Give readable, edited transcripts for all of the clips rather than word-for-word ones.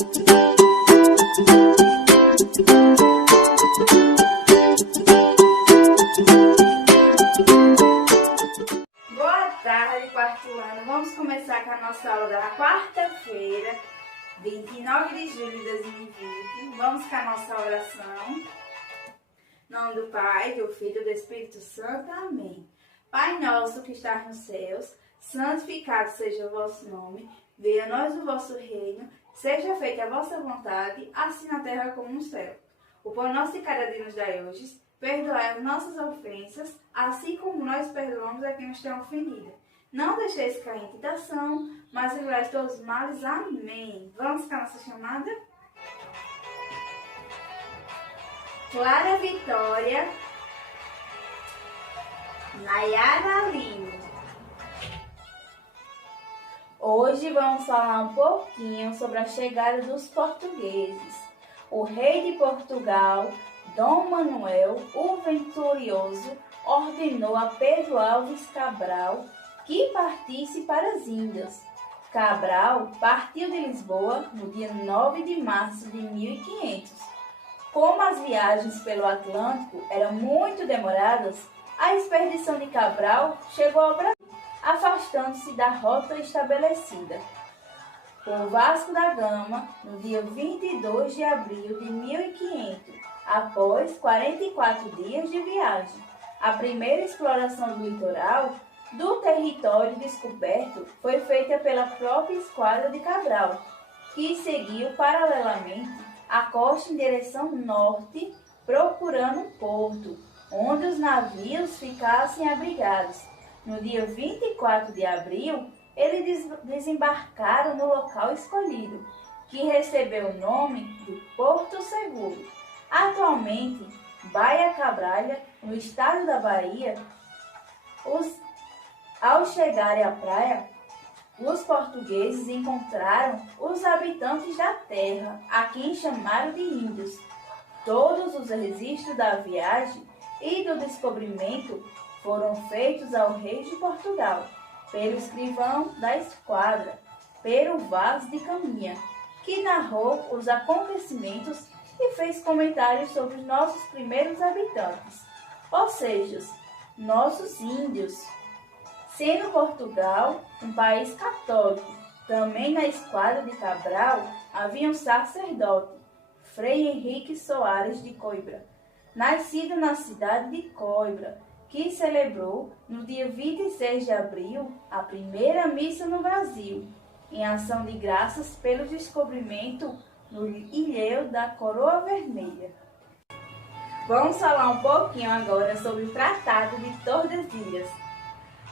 Boa tarde, quarto ano. Vamos começar com a nossa aula da quarta-feira, 29 de julho de 2020. Vamos com a nossa oração. Em nome do Pai, do Filho e do Espírito Santo. Amém. Pai nosso que estás nos céus, santificado seja o vosso nome. Venha a nós o vosso reino. Seja feita a vossa vontade, assim na terra como no céu. O pão nosso de cada dia nos dai hoje. Perdoai as nossas ofensas, assim como nós perdoamos a quem nos tem ofendido. Não deixeis cair em tentação, mas livrai todos os males. Amém. Vamos com a nossa chamada? Clara Vitória, Nayara Lima. Hoje vamos falar um pouquinho sobre a chegada dos portugueses. O rei de Portugal, Dom Manuel, o Vitorioso, ordenou a Pedro Álvares Cabral que partisse para as Índias. Cabral partiu de Lisboa no dia 9 de março de 1500. Como as viagens pelo Atlântico eram muito demoradas, a expedição de Cabral chegou ao Brasil, afastando-se da rota estabelecida por Vasco da Gama no dia 22 de abril de 1500, após 44 dias de viagem. A primeira exploração do litoral do território descoberto foi feita pela própria esquadra de Cabral, que seguiu paralelamente a costa em direção norte, procurando um porto, onde os navios ficassem abrigados. No dia 24 de abril, eles desembarcaram no local escolhido, que recebeu o nome de Porto Seguro. Atualmente, Baía Cabralha, no estado da Bahia, ao chegarem à praia, os portugueses encontraram os habitantes da terra, a quem chamaram de índios. Todos os registros da viagem e do descobrimento foram feitos ao rei de Portugal, pelo escrivão da esquadra, Pero Vaz de Caminha, que narrou os acontecimentos e fez comentários sobre os nossos primeiros habitantes, ou seja, nossos índios. Sendo Portugal um país católico, também na esquadra de Cabral havia um sacerdote, Frei Henrique Soares de Coimbra, nascido na cidade de Coimbra, que celebrou no dia 26 de abril a primeira missa no Brasil, em ação de graças pelo descobrimento no ilhéu da Coroa Vermelha. Vamos falar um pouquinho agora sobre o Tratado de Tordesilhas.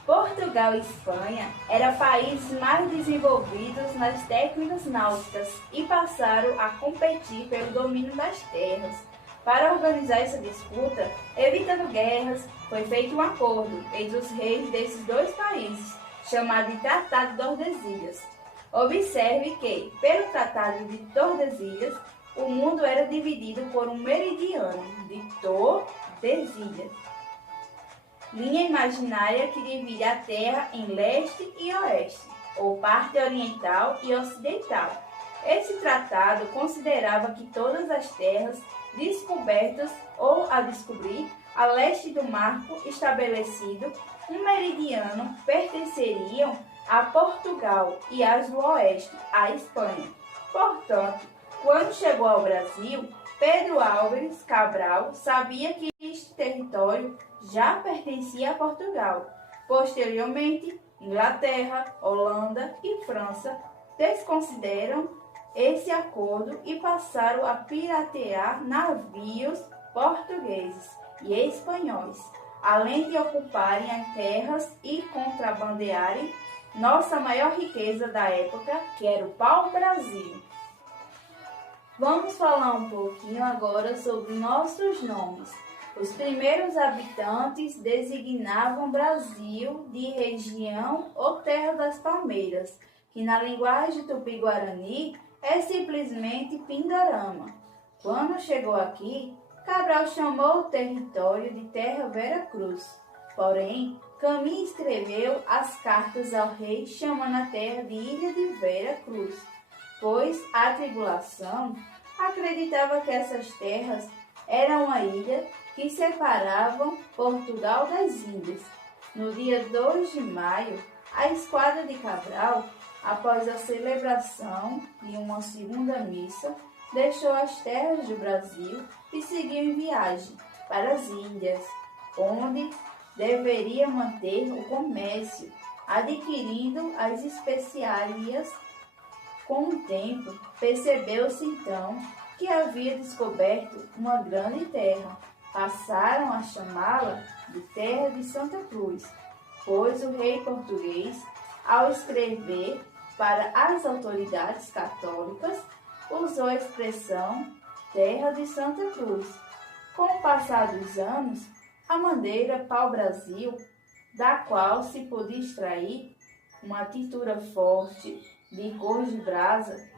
Portugal e Espanha eram países mais desenvolvidos nas técnicas náuticas e passaram a competir pelo domínio das terras. Para organizar essa disputa, evitando guerras, foi feito um acordo entre os reis desses dois países, chamado de Tratado de Tordesilhas. Observe que, pelo Tratado de Tordesilhas, o mundo era dividido por um meridiano de Tordesilhas, linha imaginária que divide a Terra em leste e oeste, ou parte oriental e ocidental. Esse tratado considerava que todas as terras descobertas ou a descobrir a leste do marco estabelecido, um meridiano, pertenceriam a Portugal e as do oeste, à Espanha. Portanto, quando chegou ao Brasil, Pedro Álvares Cabral sabia que este território já pertencia a Portugal. Posteriormente, Inglaterra, Holanda e França desconsideram esse acordo e passaram a piratear navios portugueses e espanhóis, além de ocuparem as terras e contrabandearem nossa maior riqueza da época, que era o pau-brasil. Vamos falar um pouquinho agora sobre nossos nomes. Os primeiros habitantes designavam Brasil de região ou terra das palmeiras, que na linguagem tupi-guarani é simplesmente Pindorama. Quando chegou aqui, Cabral chamou o território de Terra Vera Cruz. Porém, Camille escreveu as cartas ao rei chamando a terra de Ilha de Vera Cruz. pois a tribulação acreditava que essas terras eram uma ilha que separavam Portugal das Índias. No dia 2 de maio, a Esquadra de Cabral, após a celebração de uma segunda missa, deixou as terras do Brasil e seguiu em viagem para as Índias, onde deveria manter o comércio, adquirindo as especiarias. Com o tempo, percebeu-se então que havia descoberto uma grande terra. Passaram a chamá-la de Terra de Santa Cruz, pois o rei português, ao escrever para as autoridades católicas, usou a expressão Terra de Santa Cruz. Com o passar dos anos, a bandeira pau-brasil, da qual se podia extrair uma tintura forte de cor de brasa,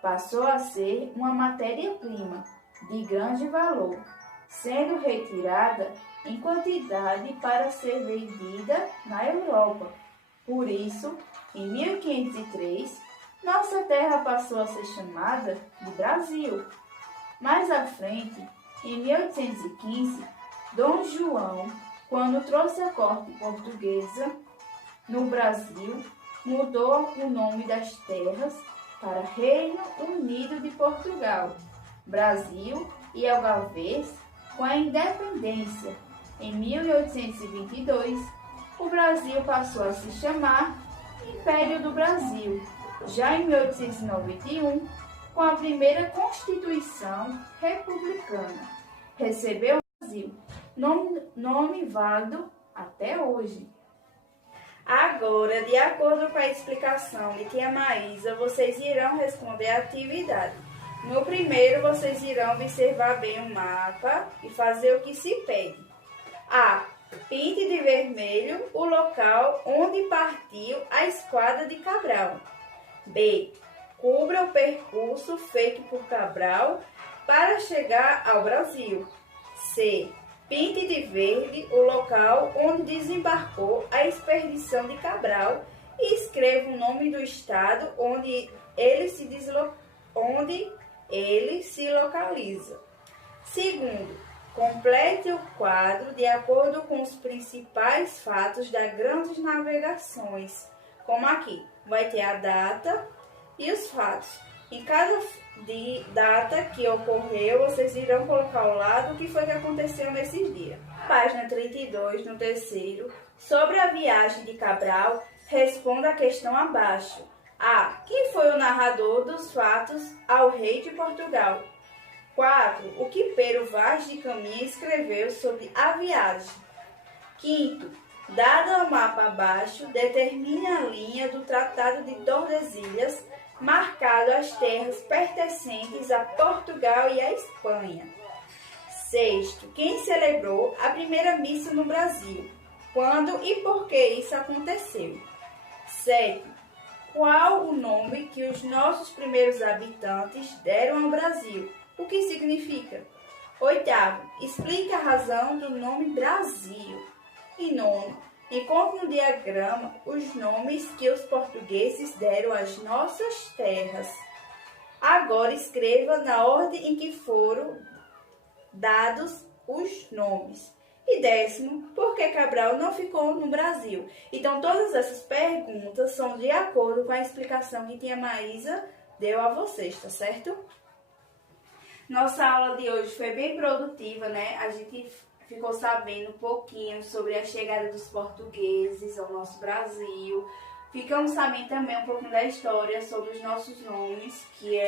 passou a ser uma matéria-prima de grande valor, sendo retirada em quantidade para ser vendida na Europa. Por isso, em 1503, nossa terra passou a ser chamada de Brasil. Mais à frente, em 1815, Dom João, quando trouxe a corte portuguesa no Brasil, mudou o nome das terras para Reino Unido de Portugal, Brasil e Algarves. Com a independência em 1822, o Brasil passou a se chamar Império do Brasil. Já em 1891, com a primeira Constituição Republicana, recebeu o Brasil, nome válido até hoje. Agora, de acordo com a explicação de tia Maísa, vocês irão responder a atividade. No primeiro, vocês irão observar bem o mapa e fazer o que se pede. A. Pinte de vermelho o local onde partiu a Esquadra de Cabral. B. Cubra o percurso feito por Cabral para chegar ao Brasil. C. Pinte de verde o local onde desembarcou a expedição de Cabral e escreva o nome do estado onde ele se localiza. Segundo, complete o quadro de acordo com os principais fatos das grandes navegações. Como aqui, vai ter a data e os fatos. Em cada data que ocorreu, vocês irão colocar ao lado o que foi que aconteceu nesses dias. Página 32, no terceiro, sobre a viagem de Cabral, responda a questão abaixo. A. Quem foi o narrador dos fatos ao rei de Portugal? 4. O que Pero Vaz de Caminha escreveu sobre a viagem? 5. Dado o mapa abaixo, determine a linha do Tratado de Tordesilhas, marcado as terras pertencentes a Portugal e a Espanha. 6. Quem celebrou a primeira missa no Brasil? Quando e por que isso aconteceu? 7. Qual o nome que os nossos primeiros habitantes deram ao Brasil? O que significa? 8. Explique a razão do nome Brasil. E 9. Encontre no diagrama os nomes que os portugueses deram às nossas terras. Agora escreva na ordem em que foram dados os nomes. E 10º, por que Cabral não ficou no Brasil? Então, todas essas perguntas são de acordo com a explicação que tia Maísa deu a vocês, tá certo? Nossa aula de hoje foi bem produtiva, né? A gente ficou sabendo um pouquinho sobre a chegada dos portugueses ao nosso Brasil. Ficamos sabendo também um pouquinho da história sobre os nossos nomes, que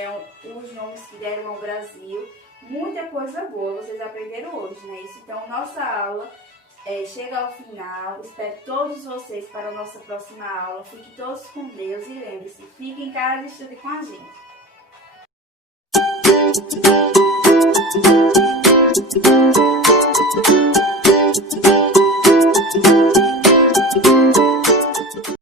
os nomes que deram ao Brasil. Muita coisa boa vocês aprenderam hoje, né? Então, nossa aula chega ao final. Espero todos vocês para a nossa próxima aula. Fiquem todos com Deus e lembre-se, fiquem em casa e estudem com a gente.